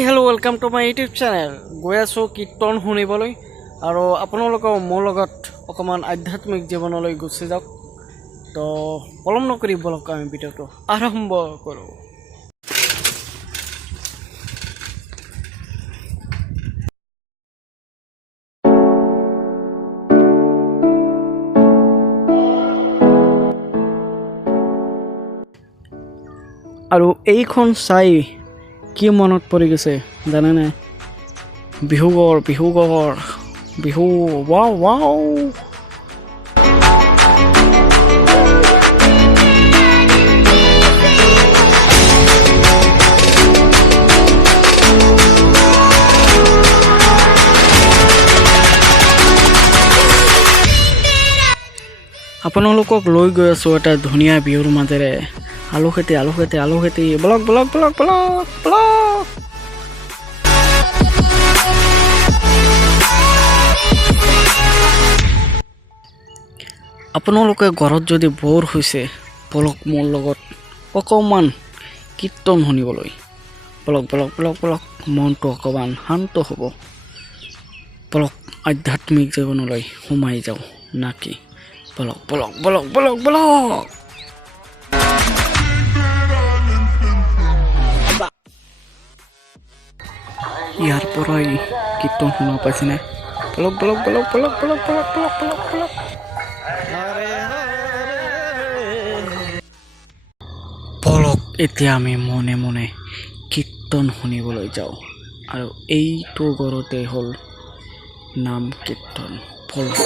Hi hello' welcome to my YouTube channel. গৈ আছোঁ কীৰ্তন শুনিবলৈ আৰু আপোনালোকেও মোৰ লগত অকণমান আধ্যাত্মিক জীৱনলৈ গুচি যাওক। তো পলম নকৰি বলক আমি ভিডিঅ'টো আৰম্ভ কৰোঁ। আৰু এইখন চাই কি মনত পৰি গৈছে জানেনে? Bihu wow wow. আপোনালোকক লৈ গৈ আছোঁ এটা ধুনীয়া বিহুৰ মাজেৰে। আলু খেতি ব্লক আপোনালোকে ঘৰত যদি বৰ হৈছে বলক মোৰ লগত অকণমান কীৰ্তন শুনিবলৈ। বলক মনটো অকণমান শান্ত হ'ব। বলক আধ্যাত্মিক জীৱনলৈ সোমাই যাওঁ নাকি? বলক। ইয়াৰ পৰাই কীৰ্তন শুনা পাইছেনে? বলক। বলক এতিয়া আমি মনে মনে কীৰ্তন শুনিবলৈ যাওঁ আৰু এইটো ঘৰতে হ'ল নাম কীৰ্তন। বলক।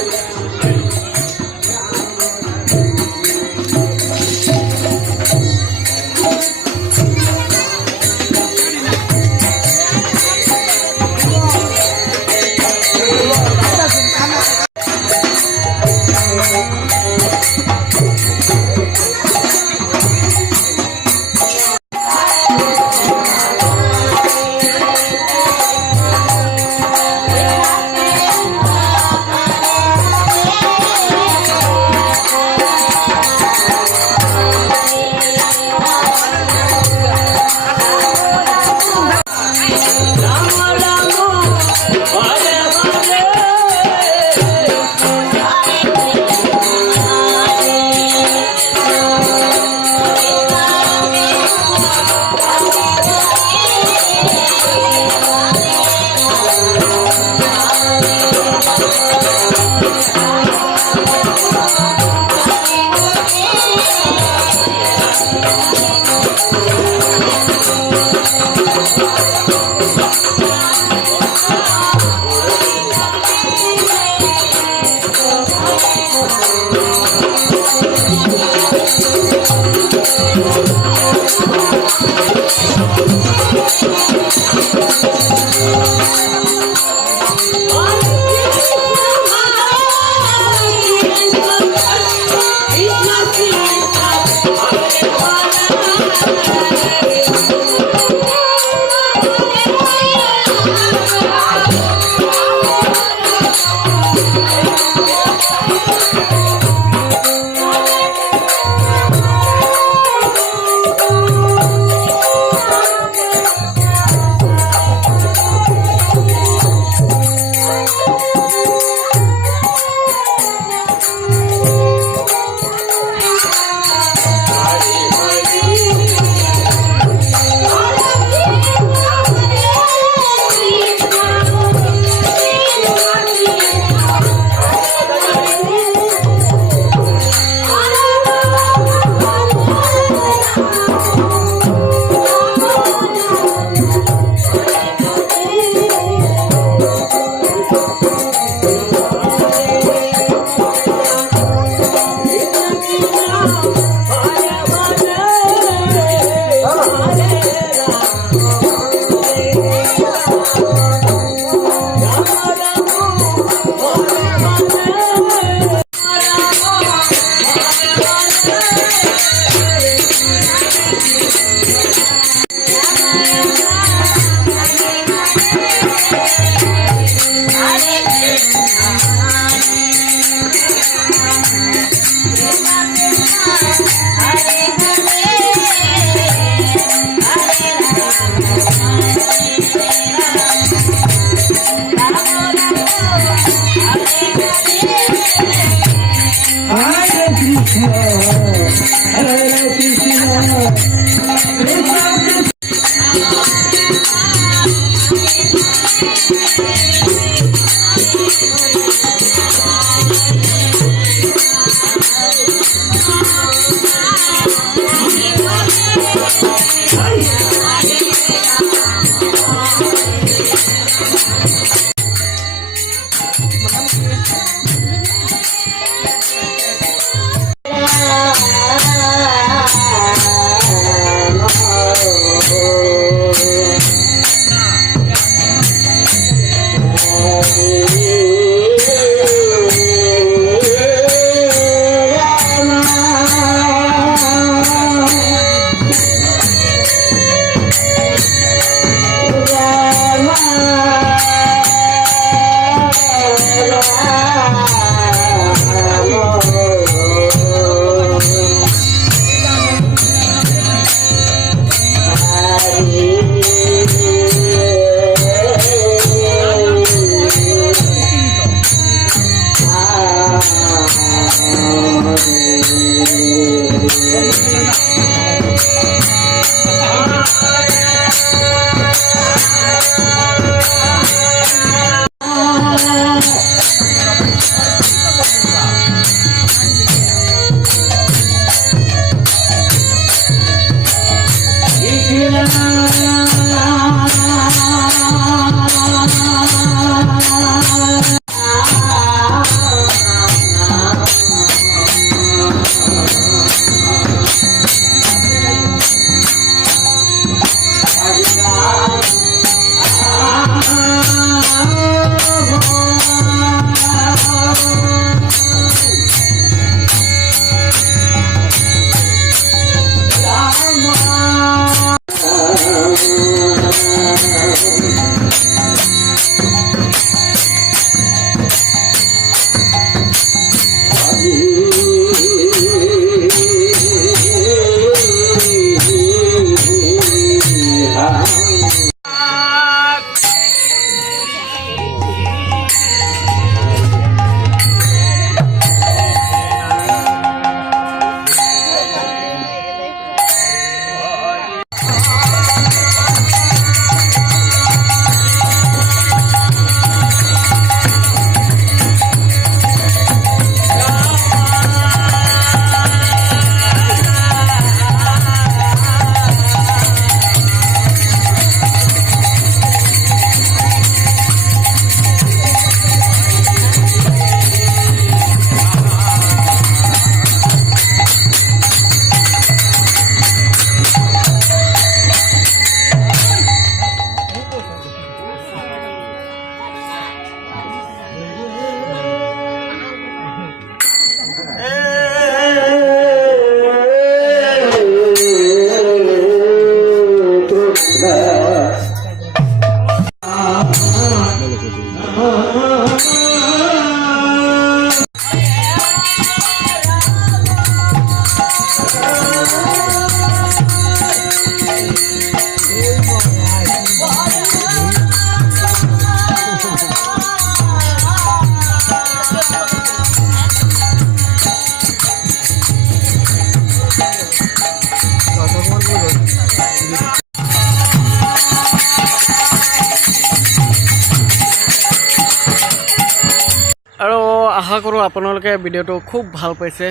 আৰু আশা কৰোঁ আপোনালোকে ভিডিঅ'টো খুব ভাল পাইছে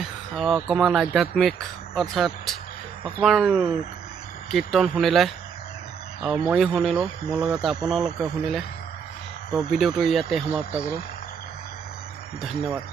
অকণমান আধ্যাত্মিক অৰ্থাৎ অকণমান কীৰ্তন শুনিলে ময়ো শুনিলোঁ মোৰ লগত আপোনালোকে শুনিলে তো ভিডিঅ'টো ইয়াতে সমাপ্ত কৰোঁ ধন্যবাদ।